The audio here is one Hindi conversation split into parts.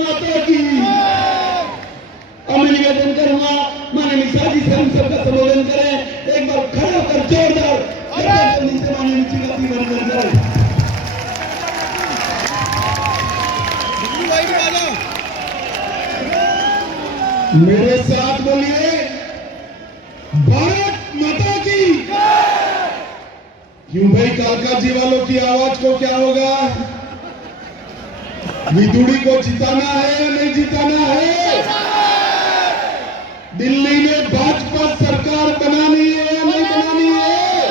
माता की। और मैं निवेदन करूंगा माननीय साजी से हम सबका संबोधन करें। एक बार खड़े होकर जोरदार नीचे माननीय चिगती वंदन करें। मेरे साथ बोलिए भारत माता की। क्यों भाई, कालका जी वालों की आवाज को क्या होगा? विदुड़ी को जिताना है या नहीं जिताना है? दिल्ली में भाजपा सरकार बनानी है या नहीं बनानी है?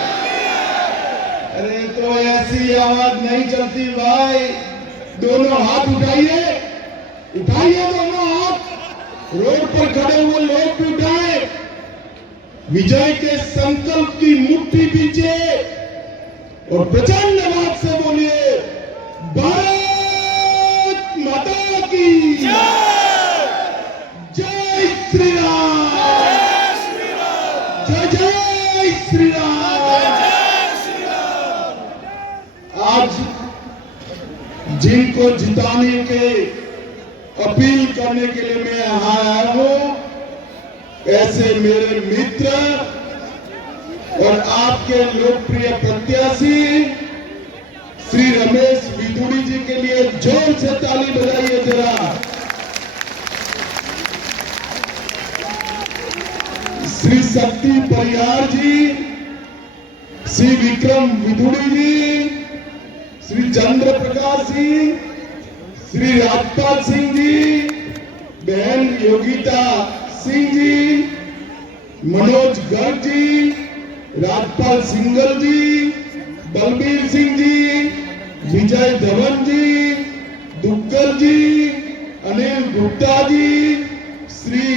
अरे तो ऐसी आवाज नहीं चलती भाई। दोनों हाथ उठाइए, उठाइए दोनों हाथ। रोड पर खड़े हुए लोग भी उठाए। विजय के संकल्प की मुट्ठी पीछे और प्रचंड आवाज से बोलिए भारत माता की जय श्री राम, जय जय श्री राम। आज जिनको जिताने के अपील करने के लिए मैं यहाँ आया हूं, ऐसे मेरे मित्र और आपके लोकप्रिय प्रत्याशी श्री रमेश विदुड़ी जी के लिए जोर से ताली बजाइए जरा। श्री शक्ति परिहार जी, श्री विक्रम विदुड़ी जी, श्री चंद्र प्रकाश जी, श्री राजपाल सिंह जी, बहन योगिता सिंह जी, मनोज गर्ग जी, राजपाल सिंगल जी, बलबीर सिंह जी, विजय धवन जी, दुग्गल जी, अनिल गुप्ता जी, श्री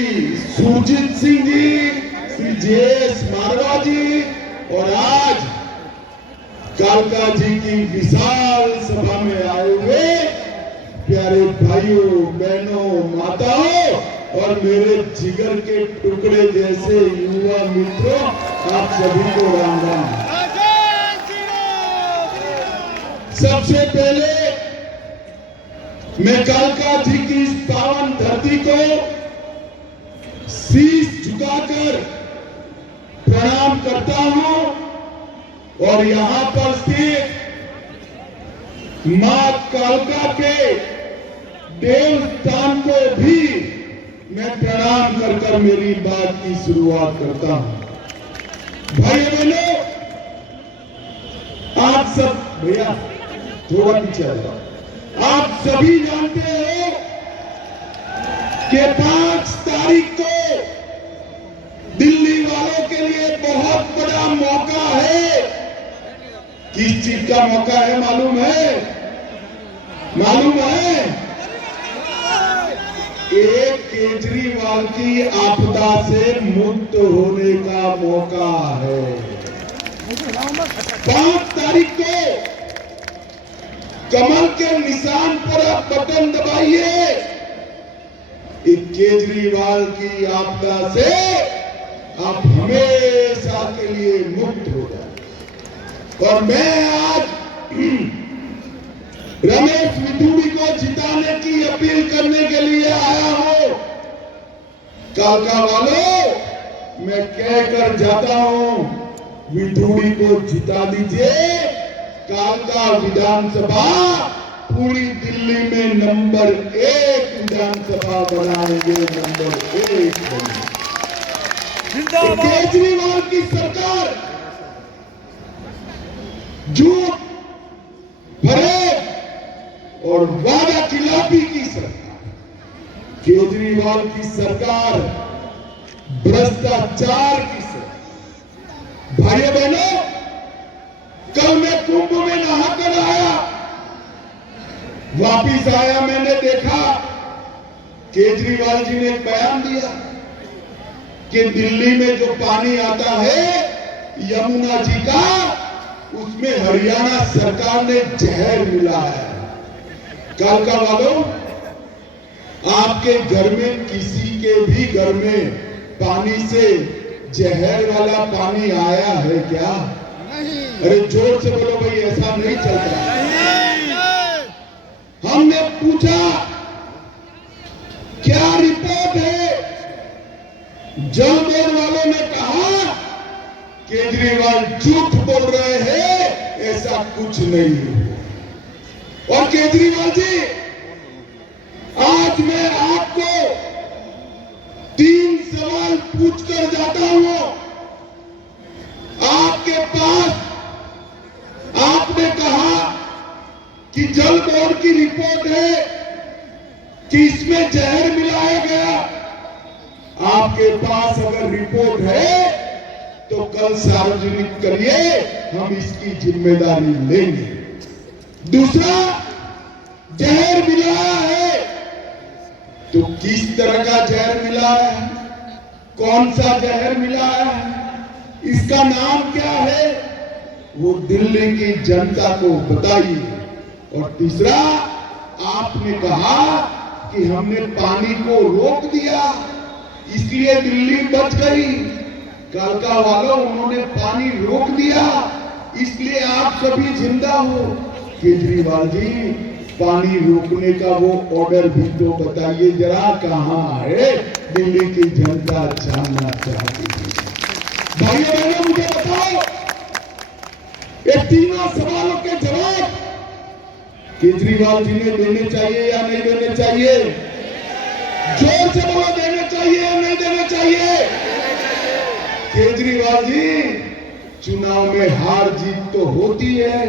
सुरजीत सिंह जी, श्री जेएस मारवा जी और आज कालका जी की विशाल सभा में आए हुए प्यारे भाइयों बहनों माताओं और मेरे जिगर के टुकड़े जैसे युवा मित्रों, आप सभी को राम राम। सबसे पहले मैं कालका जी की इस पावन धरती को शीश झुकाकर प्रणाम करता हूं और यहां पर स्थित मां कालका के देवस्थान को भी मैं प्रणाम कर कर मेरी बात की शुरुआत करता हूं। भाई बहनों, आप सब, भैया थोड़ा पीछे आ जाओ। आप सभी जानते हो कि 5 तारीख को दिल्ली वालों के लिए बहुत बड़ा मौका है। किस चीज का मौका है मालूम है? मालूम है? एक केजरीवाल की आपदा से मुक्त होने का मौका है। 5 तारीख को कमल के निशान पर आप बटन दबाइए, एक केजरीवाल की आपदा से आप हमेशा के लिए मुक्त हो जाए। और मैं आज रमेश विदुड़ी को जिताने की अपील करने के लिए आया हूं। कालका वालों, मैं कहकर जाता हूं, विदुड़ी को जिता दीजिए। कालका विधानसभा पूरी दिल्ली में नंबर 1 विधानसभा बनाएंगे, नंबर 1 केजरीवाल की सरकार झूठ भरे और वादा खिलाफी की सरकार, केजरीवाल की सरकार भ्रष्टाचार की सरकार। भाइयों बहनों, कल मैं कुंभ में नहाकर आया, वापिस आया, मैंने देखा केजरीवाल जी ने एक बयान दिया कि दिल्ली में जो पानी आता है यमुना जी का, उसमें हरियाणा सरकार ने जहर मिला है। कालका वालों, आपके घर में किसी के भी घर में पानी से जहर वाला पानी आया है क्या? अरे जोर से बोलो भाई, ऐसा नहीं चलता। हमने पूछा जल बोर्ड वालों ने कहा केजरीवाल झूठ बोल रहे हैं, ऐसा कुछ नहीं है। और केजरीवाल जी, आज मैं आपको 3 सवाल पूछकर जाता हूं। आपके पास आपने कहा कि जल बोर्ड की रिपोर्ट है कि इसमें जहर मिलाया गया। आपके पास अगर रिपोर्ट है तो कल सार्वजनिक करिए, हम इसकी जिम्मेदारी लेंगे। दूसरा, जहर मिलाया है तो किस तरह का जहर मिलाया है, कौन सा जहर मिलाया है, इसका नाम क्या है, वो दिल्ली की जनता को बताइए। और तीसरा, आपने कहा कि हमने पानी को रोक दिया इसलिए दिल्ली बच गई। कालका वालों, उन्होंने पानी रोक दिया इसलिए आप सभी जिंदा हो। केजरीवाल जी, पानी रोकने का वो ऑर्डर भी तो बताइए जरा, कहां है, दिल्ली की जनता जानना चाहती है। भाइयों बहनों, मुझे बताओ, ये तीनों सवालों के जवाब केजरीवाल जी ने देने चाहिए या नहीं देने चाहिए? जोर से बोलो, देने चाहिए या नहीं देने चाहिए? केजरीवाल जी, चुनाव में हार जीत तो होती है,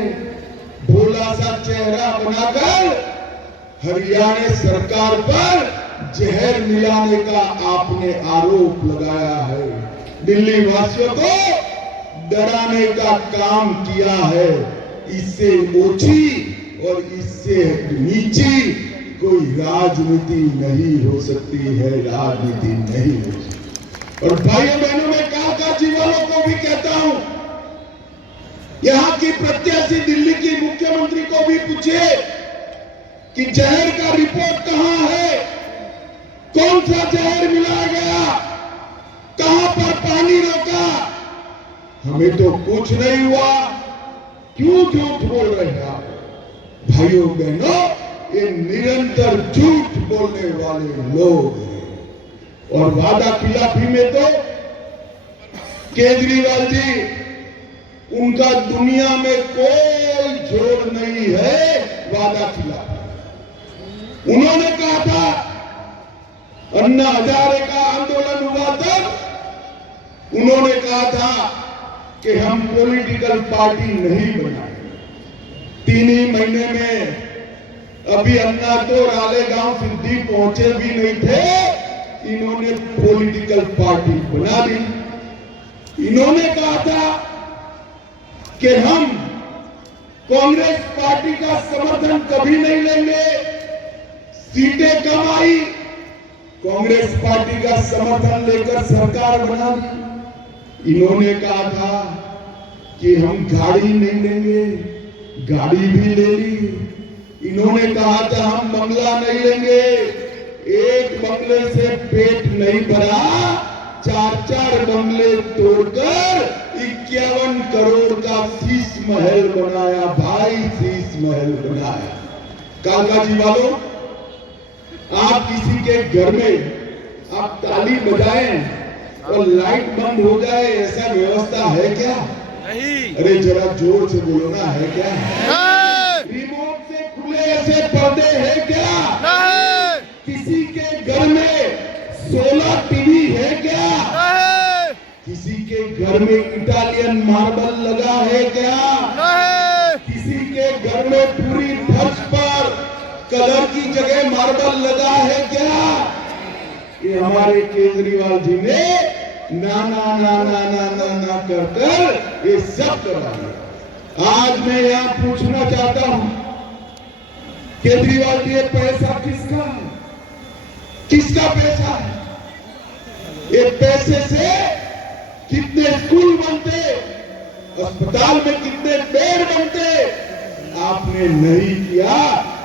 भोला सा चेहरा बनाकर हरियाणा सरकार पर जहर मिलाने का आपने आरोप लगाया है, दिल्ली वासियों को डराने का काम किया है। इससे ओछी और इससे नीची कोई राजनीति नहीं हो सकती है, राजनीति नहीं हो सकती। और भाइयों बहनों, मैं कालका जी वालों को भी कहता हूं, यहां की प्रत्याशी दिल्ली की मुख्यमंत्री को भी पूछिए कि जहर का रिपोर्ट कहां है, कौन सा जहर मिलाया गया, कहां पर पानी रोका। हमें तो कुछ नहीं हुआ, क्यों झूठ बोल रहे हैं आप? भाइयों बहनों, ये निरंतर झूठ बोलने वाले लोग हैं। और वादा खिलाफी में तो केजरीवाल जी, उनका दुनिया में कोई जोड़ नहीं है वादा खिलाफी। उन्होंने कहा था, अन्ना हजारे का आंदोलन हुआ तब उन्होंने कहा था कि हम पॉलिटिकल पार्टी नहीं बनाएंगे। 3 ही महीने में अभी अन्ना तो रालेगांव सिद्धि पहुंचे भी नहीं थे, इन्होंने पॉलिटिकल पार्टी बना दी। इन्होंने कहा था कि हम कांग्रेस पार्टी का समर्थन कभी नहीं लेंगे, सीटें कम आई, कांग्रेस पार्टी का समर्थन लेकर सरकार बना दी। इन्होंने कहा था कि हम गाड़ी नहीं लेंगे, गाड़ी भी ले ली। इन्होंने कहा था हम बंगला नहीं लेंगे, एक बंगले से पेट नहीं भरा, 4-4 बंगले तोड़कर 51 करोड़ का शीश महल बनाया भाई, शीश महल बनाया। कालका जी वालों, आप किसी के घर में आप ताली बजाएं और लाइट बंद हो जाए, ऐसा व्यवस्था है क्या? नहीं। अरे जरा जोर से बोलो ना, है क्या? रिमोट से खुले ऐसे पर्दे है क्या? नहीं। किसी के घर में 16 टीवी है क्या? नहीं। किसी के घर में इटालियन मार्बल लगा है क्या? नहीं। किसी के घर में पूरी फर्श पर कलर की जगह मार्बल लगा है क्या? ये हमारे केजरीवाल जी ने ना ना ना ना ना ना ना कर कर ये सब करा दिया। आज मैं यहां पूछना चाहता हूं, केजरीवाल जी, ये पैसा किसका है? किसका पैसा है? ये पैसे से कितने स्कूल बनते, अस्पताल में कितने बेड बनते, आपने नहीं किया।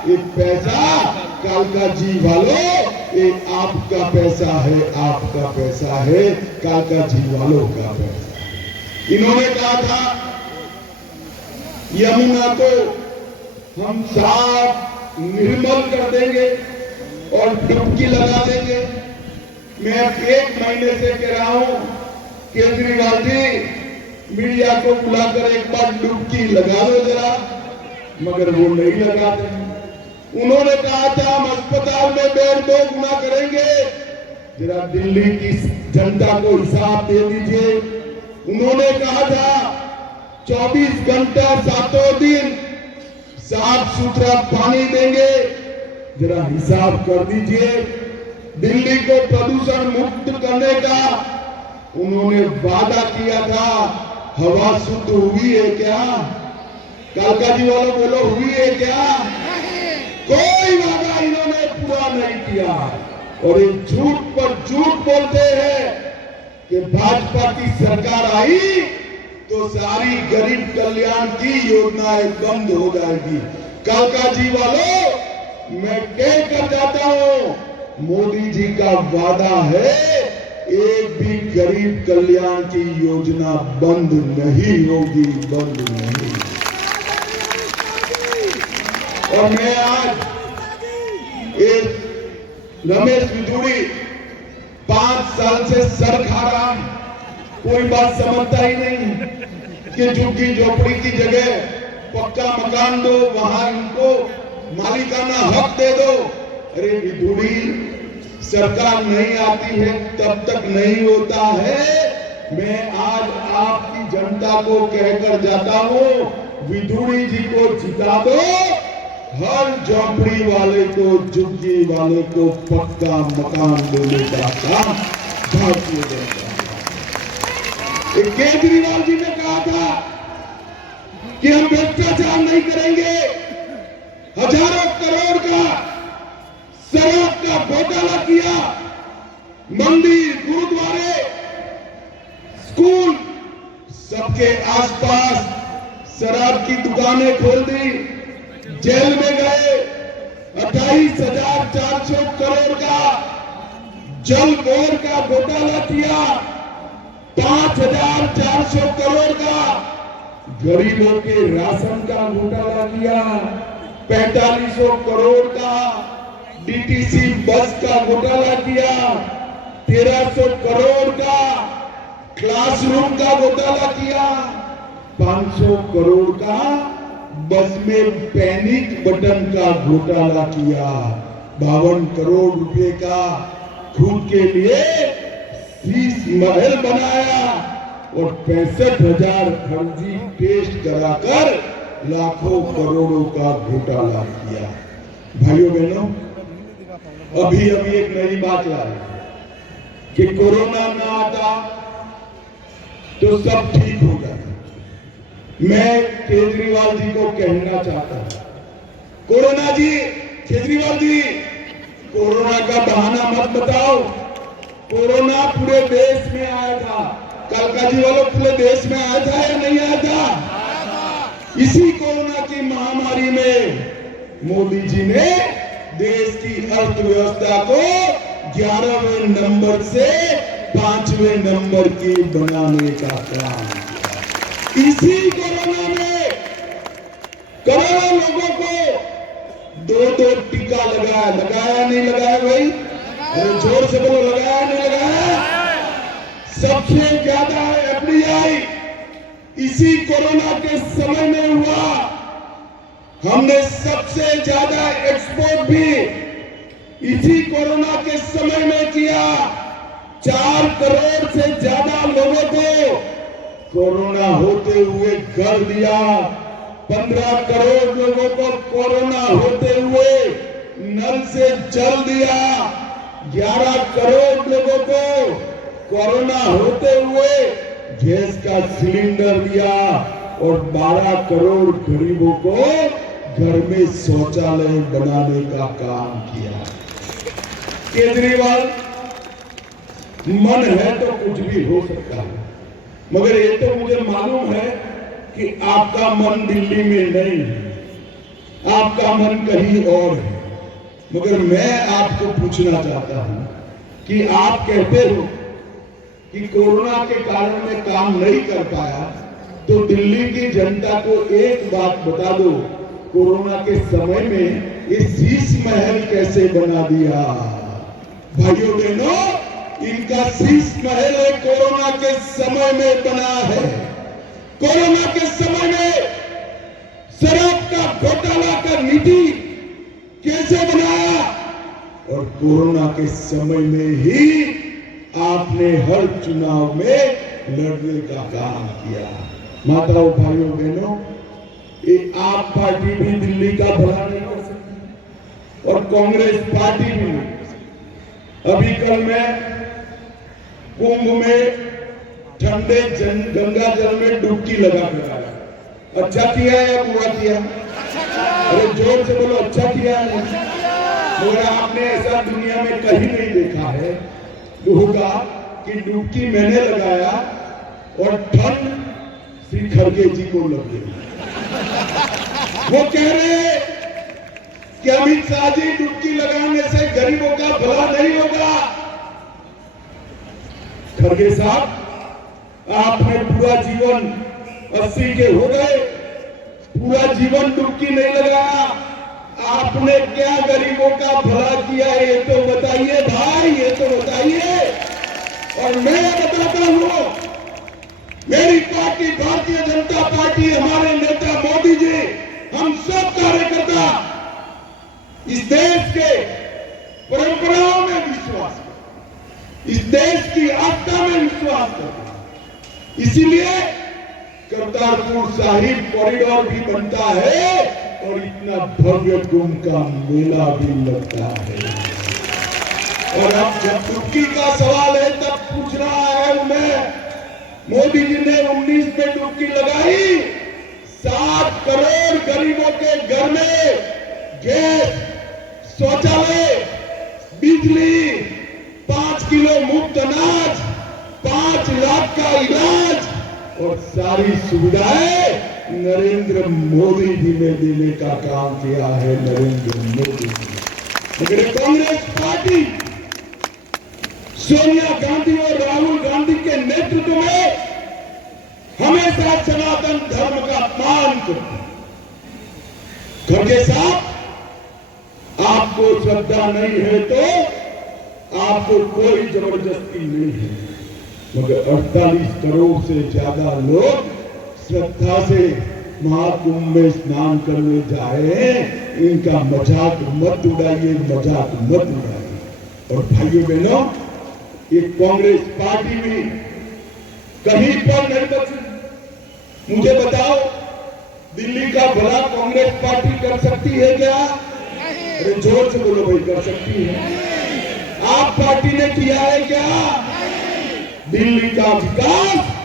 ये पैसा कालका जी वालों, ये आपका पैसा है, आपका पैसा है, कालका जी वालों का पैसा है। इन्होंने कहा था यमुना को हम साफ निर्मल कर देंगे और डुबकी लगा देंगे। मैं 1 महीने से कह रहा हूं केजरीवाल जी, मीडिया को बुलाकर एक बार डुबकी लगा लो जरा, मगर वो नहीं लगाते। उन्होंने कहा था हम अस्पताल में बेड 2 गुना करेंगे, जरा दिल्ली की जनता को हिसाब दे दीजिए। उन्होंने कहा था 24 घंटा 7 दिन साफ सुथरा पानी देंगे, जरा हिसाब कर दीजिए। दिल्ली को प्रदूषण मुक्त करने का उन्होंने वादा किया था, हवा शुद्ध हुई है क्या? कालका जी वालों बोलो, हुई है क्या? कोई वादा इन्होंने पूरा नहीं किया और ये झूठ पर झूठ बोलते हैं कि भाजपा की सरकार आई तो सारी गरीब कल्याण की योजनाएं बंद हो जाएगी। कालका जी वालों, मैं कह कर जाता हूं, मोदी जी का वादा है एक भी गरीब कल्याण की योजना बंद नहीं होगी, बंद नहीं। और मैं आज एक रमेश बिधूड़ी 5 साल से सर खा रहा, कोई बात समझता ही नहीं कि झुग्गी झोपड़ी की जगह पक्का मकान दो, वहां इनको मालिकाना हक दे दो। अरे बिधूड़ी, सरकार नहीं आती है तब तक नहीं होता है। मैं आज आपकी जनता को कहकर जाता हूं, बिधूड़ी जी को जिता दो, हर झोपड़ी वाले को, झुग्गी वाले को पक्का मकान देने का काम भारतीय जनता। केजरीवाल जी ने कहा था कि हम भ्रष्टाचार नहीं करेंगे, हजारों करोड़ का शराब का घोटाला किया, मंदिर, गुरुद्वारे, स्कूल, सबके आसपास शराब की दुकानें खोल दी, जेल में गए, 28,400 करोड़ का जल बोर्ड का घोटाला किया, 5,400 करोड़ का गरीबों के राशन का घोटाला किया, 4500 करोड़ का डीटीसी बस का घोटाला किया, 1300 करोड़ का क्लासरूम का घोटाला किया, 500 करोड़ का बस में पैनिक बटन का घोटाला किया, 52 करोड़ रुपए का खुद के लिए शीश महल बनाया और 65,000 फर्जी टेस्ट कराकर लाखों करोड़ों का घोटाला किया। भाइयों बहनों, अभी एक नई बात लाई कि कोरोना ना आता तो सब ठीक हो जाता। मैं केजरीवाल जी को कहना चाहता हूं, कोरोना जी, केजरीवाल जी, कोरोना का बहाना मत बताओ। कोरोना पूरे देश में आया था। कालका जी वालों, पूरे देश में आया था या नहीं आया था? इसी कोरोना की महामारी में मोदी जी ने देश की अर्थव्यवस्था को 11वें नंबर से 5वें नंबर की बनाने का काम किया। इसी कोरोना में करोड़ों लोगों को 2-2 टीका लगाया नहीं लगाया भाई? अरे जोर से बोलो, लगाया नहीं लगाया? सबसे ज्यादा एफडीआई इसी कोरोना के समय में हुआ। हमने सबसे ज्यादा एक्सपोर्ट भी इसी कोरोना के समय में किया। 4 करोड़ से ज्यादा लोगों को कोरोना होते हुए घर दिया। 15 करोड़ लोगों को कोरोना होते हुए नल से जल दिया। 11 करोड़ लोगों को कोरोना होते हुए गैस का सिलेंडर दिया और 12 करोड़ गरीबों को घर में शौचालय बनाने का काम किया। केजरीवाल, मन है तो कुछ भी हो सकता है, मगर ये तो मुझे मालूम है कि आपका मन दिल्ली में नहीं है, आपका मन कहीं और है। मगर मैं आपको पूछना चाहता हूं कि आप कहते हो कि कोरोना के कारण मैं काम नहीं कर पाया, तो दिल्ली की जनता को एक बात बता दो, कोरोना के समय में ये शीश महल कैसे बना दिया? भाइयों बहनों, इनका शीश महल कोरोना के समय में बना है। कोरोना के समय में शराब का घोटाला का नीति कैसे बनाया, और कोरोना के समय में ही आपने हर चुनाव में लड़ने का काम किया। माताओं, भाइयों, बहनों, ये आप पार्टी भी दिल्ली का भला नहीं कर सकती और कांग्रेस पार्टी भी नहीं। अभी कल मैं कुंभ में ठंडे गंगा जल में डुबकी लगा कर आया। अच्छा किया या बुरा किया? अरे जोर से बोलो, अच्छा किया है। मगर आपने ऐसा दुनिया में कहीं नहीं देखा है होगा कि डुबकी मैंने लगाया और ठंड श्री खड़गे जी को लग गई। वो कह रहे कि अमित शाह जी, डुबकी लगाने से गरीबों का भला नहीं होगा। खड़गे साहब, आपने पूरा जीवन 80 के हो गए, पूरा जीवन डुबकी नहीं लगाया, आपने क्या गरीबों का भला किया, ये तो बताइए भाई, ये तो बताइए। और मैं बताता हूं, मेरी पार्टी भारतीय जनता पार्टी, हमारे नेता मोदी जी, हम सब कार्यकर्ता इस देश के परंपराओं में विश्वास करते, इस देश की आस्था में विश्वास करते। इसीलिए करतारपुर साहिब कॉरिडोर भी बनता है और इतना भव्य कुंभ का मेला भी लगता है। और अब जब डुबकी का सवाल है तब पूछ रहा है मैं, मोदी जी ने 19 में डुबकी लगाई, 7 करोड़ गरीबों के घर में गैस, शौचालय, बिजली, 5 किलो मुफ्त अनाज, 5 लाख का इलाज और सारी सुविधाएं नरेंद्र मोदी जी ने देने का काम किया है। नरेंद्र मोदी जी, मगर कांग्रेस पार्टी सोनिया गांधी और राहुल गांधी के नेतृत्व में हमेशा सनातन धर्म का अपमान करती। खड़गे साहब, आपको श्रद्धा नहीं है तो आपको कोई जबरदस्ती नहीं है, मगर 48 करोड़ से ज्यादा लोग श्रद्धा से महाकुंभ में स्नान करने जाए, इनका मजाक मत उड़ाइए, मजाक मत उड़ाइए। और भाइयों बहनों, ये कांग्रेस पार्टी भी कहीं पर नहीं बची। मुझे बताओ, दिल्ली का भला कांग्रेस पार्टी कर सकती है क्या? अरे जोर से बोलो भाई, कर सकती है। आप पार्टी ने किया है क्या? दिल्ली का विकास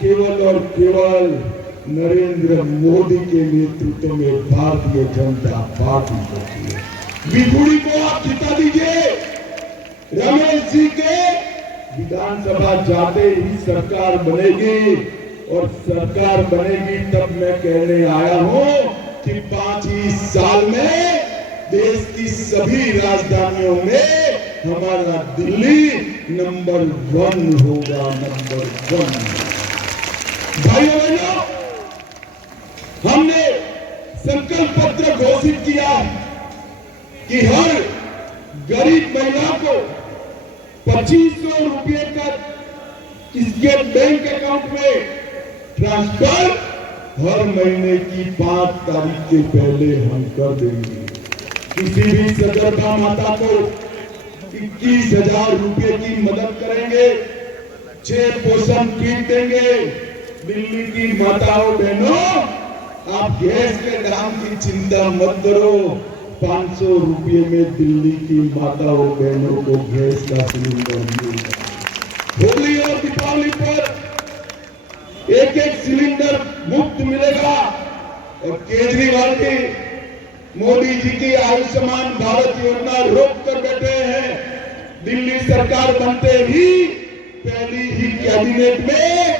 केवल और केवल नरेंद्र मोदी के नेतृत्व में भारतीय जनता पार्टी करती है। विधुड़ी को आप जिता दीजिए, रमेश जी के विधानसभा जाते ही सरकार बनेगी, और सरकार बनेगी तब मैं कहने आया हूं कि 5 ही साल में देश की सभी राजधानियों में हमारा दिल्ली नंबर 1 होगा, नंबर 1। भाइयों बहनों, हमने संकल्प पत्र घोषित किया कि हर गरीब महिला को 2500 रुपये का इसके बैंक अकाउंट में ट्रांसफर हर महीने की 5 तारीख के पहले हम कर देंगे। किसी भी सदर्भा माता को 21,000 रुपये की मदद करेंगे, 6 पोषण किट देंगे। दिल्ली की माताओं बहनों, आप गैस के दाम की चिंता मत करो, 500 रुपये में दिल्ली की माताओं बहनों को गैस का सिलेंडर मिलेगा। होली और दीपावली पर 1-1 सिलेंडर मुफ्त मिलेगा। और केजरीवाल की, मोदी जी की आयुष्मान भारत योजना रोक कर बैठे हैं। दिल्ली सरकार बनते ही पहली ही कैबिनेट में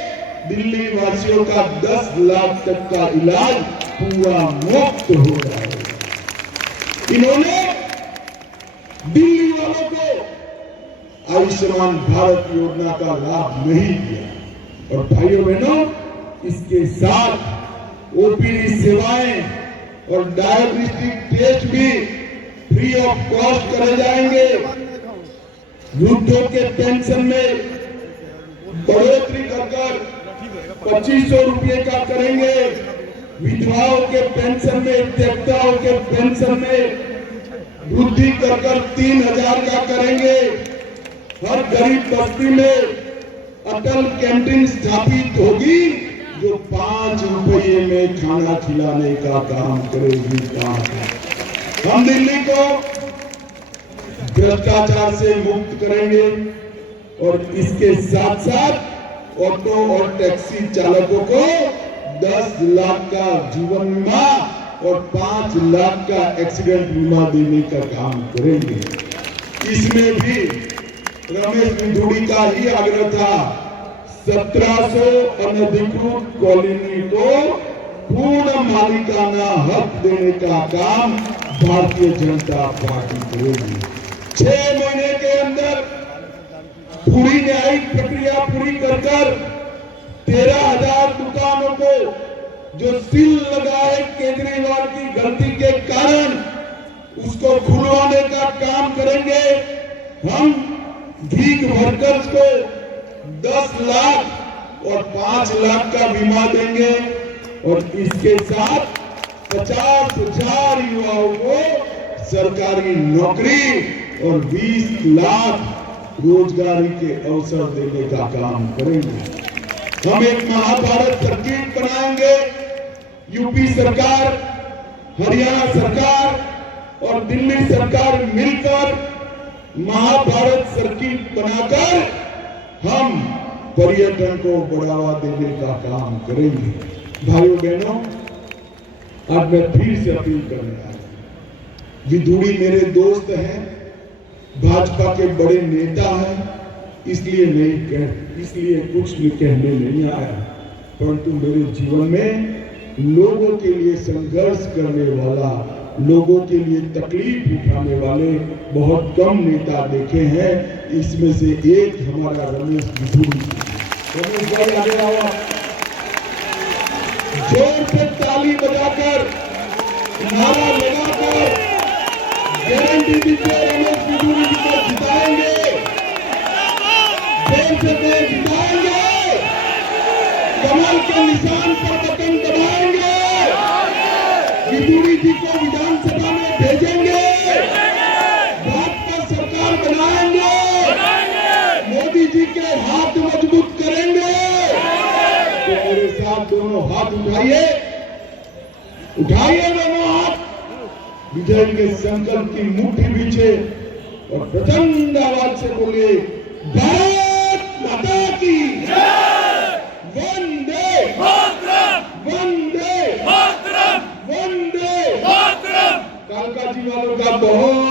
दिल्ली वासियों का 10 लाख तक का इलाज पूरा मुफ्त हो जाएगा। इन्होंने दिल्ली वालों को आयुष्मान भारत योजना का लाभ नहीं दिया। और भाइयों बहनों, इसके साथ ओपीडी सेवाएं और डायग्नोस्टिक टेस्ट भी फ्री ऑफ कॉस्ट करे जाएंगे। वृद्धों के पेंशन में बढ़ोतरी कर 2500 रुपये का करेंगे। विधवाओं के पेंशन में, त्यक्ताओं के पेंशन में वृद्धि कर 3000 का करेंगे। हर गरीब बस्ती में अटल कैंटीन स्थापित होगी जो 5 रुपये में खाना खिलाने का काम करेगी। हम दिल्ली को भ्रष्टाचार से मुक्त करेंगे और इसके साथ साथ ऑटो और टैक्सी चालकों को 10 लाख का जीवन बीमा और 5 लाख का एक्सीडेंट बीमा देने का काम करेंगे। इसमें भी रमेश बिधूड़ी का ही आग्रह था। 1700 अनधिकृत कॉलोनी को पूर्ण मालिकाना हक देने का काम भारतीय जनता पार्टी करेगी। 6 महीने के अंदर पूरी न्यायिक प्रक्रिया पूरी कर 13,000 दुकानों को जो सील लगाए केजरीवाल की गलती के कारण उसको खुलवाने का काम करेंगे। हम गीग वर्कर्स को 10 लाख और 5 लाख का बीमा देंगे और इसके साथ 50,000 युवाओं को सरकारी नौकरी और 20 लाख रोजगारी के अवसर देने का काम करेंगे। हम एक महाभारत सर्किट बनाएंगे। यूपी सरकार, हरियाणा सरकार और दिल्ली सरकार मिलकर महाभारत सर्किट बनाकर हम पर्यटन को बढ़ावा देने का काम करेंगे। भाइयों बहनों, आज मैं फिर से अपील करने आया हूं। बिधूड़ी मेरे दोस्त हैं, भाजपा के बड़े नेता हैं, इसलिए कुछ कहने नहीं आया, परंतु मेरे जीवन में लोगों के लिए संघर्ष करने वाला, लोगों के लिए तकलीफ उठाने वाले बहुत कम नेता देखे हैं। इसमें से एक हमारा रमेश बिधूड़ी। रमेश भाई आगे आओ, जोर से ताली बजाकर, नारा लगाकर गारंटी दीजिए रमेश बिधूड़ी जी को जिताएंगे, जोर से जिताएंगे, कमल के निशान पर बटन दबाएंगे, बिधूड़ी जी को विधानसभा में भेजेंगे, भाजपा सरकार बनाएंगे, मोदी जी के हाथ मजबूत करेंगे। तो मेरे साथ दोनों हाथ उठाइए, उठाइए दोनों हाथ, विजय के संकल्प की मुट्ठी पीछे और प्रचंड आवाज से बोलिए, भारत माता की वंदे मातरम, वंदे मातरम, वंदे मातरम। कालका जी वालों का बहुत